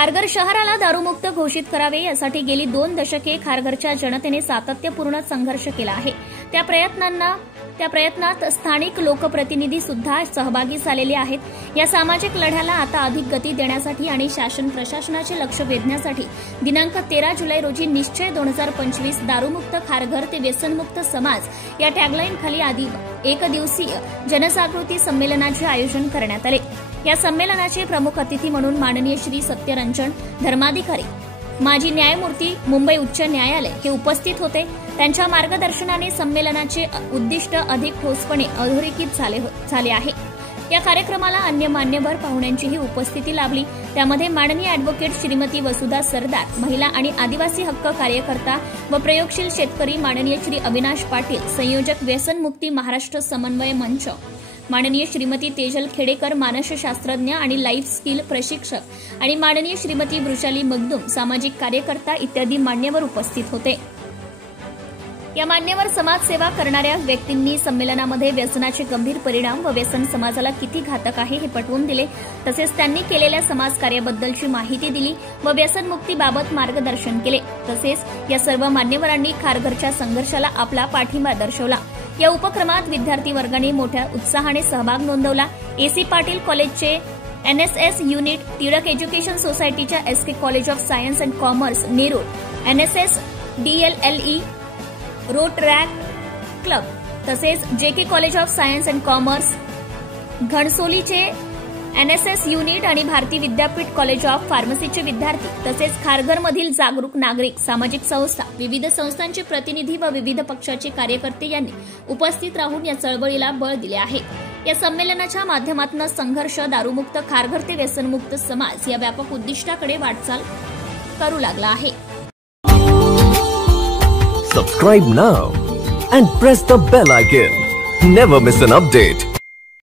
खारघर शहराला दारूमुक्त घोषित करावे यासाठी गेली 2 दशके खारघरच्या जनतेने सातत्यपूर्ण संघर्ष केला आहे। त्या प्रयत्नात स्थानिक लोकप्रतिनिधी सुद्धा सहभागी झालेले आहेत। या सामाजिक लढ्याला आता अधिक गती देण्यासाठी आणि शासन प्रशासनाचे लक्ष वेधण्यासाठी दिनांक 13 जुलै रोजी निश्चय 2025 दारूमुक्त खारघर ते व्यसनमुक्त समाज या टॅगलाईन खाली एक दिवसीय जनजागृती संमेलनाचे आयोजन करण्यात आले। या संमेलनाचे प्रमुख अतिथी म्हणून माननीय श्री सत्यरंजन धर्माधिकारी माजी न्यायमूर्ती मुंबई उच्च न्यायालय हे उपस्थित होते। त्यांच्या मार्गदर्शनाने संमेलनाचे उद्दिष्ट अधिक ठोसपणे अधोरेखित झाले आहे। या कार्यक्रमाला अन्य मान्यवर पाहुण्यांचीही उपस्थिती लाभली। त्यामध्ये माननीय अॅडव्होकेट श्रीमती वसुधा सरदार, महिला आणि आदिवासी हक्क कार्यकर्ता व प्रयोगशील शेतकरी माननीय श्री अविनाश पाटील, संयोजक व्यसनमुक्ती महाराष्ट्र समन्वय मंच, माननीय श्रीमती तेजल खेडेकर, मानसशास्त्रज्ञ आणि लाईफ स्किल प्रशिक्षक आणि माननीय श्रीमती वृषाली मगदूम, सामाजिक कार्यकर्ता इत्यादी मान्यवर उपस्थित होते। या मान्यवर समाजसेवा करणाऱ्या व्यक्तींनी संमेलनामध्ये व्यसनाचे गंभीर परिणाम व व्यसन समाजाला किती घातक आहे हे पटवून दिले। तसेच त्यांनी केलेल्या समाजकार्याबद्दलची माहिती दिली व व्यसनमुक्तीबाबत मार्गदर्शन केले। तसेच या सर्व मान्यवरांनी खारघरच्या संघर्षाला आपला पाठिंबा दर्शवला। या उपक्रमात विद्यार्थी वर्गाने मोठ्या उत्साहाने सहभाग नोंदवला। एसी पाटील कॉलेजचे एनएसएस युनिट, टिळक एज्युकेशन सोसायटीच्या SK college of science and commerce Nerul, NSS DLLE Rotaract club, तसेच JK college of science and commerce घणसोलीचे एनएसएस युनिट आणि भारती विद्यापीठ कॉलेज ऑफ फार्मसीचे विद्यार्थी, तसेच खारघरमधील जागरूक नागरिक, सामाजिक संस्था, विविध संस्थांचे प्रतिनिधी व विविध पक्षाचे कार्यकर्ते यांनी उपस्थित राहून या चळवळीला बळ दिले आहे। या संमेलनाच्या माध्यमातून संघर्ष दारूमुक्त खारघर ते व्यसनमुक्त समाज या व्यापक उद्दिष्टाकडे वाटचाल करू लागला आहे। Subscribe now and press the bell icon. Never miss an update.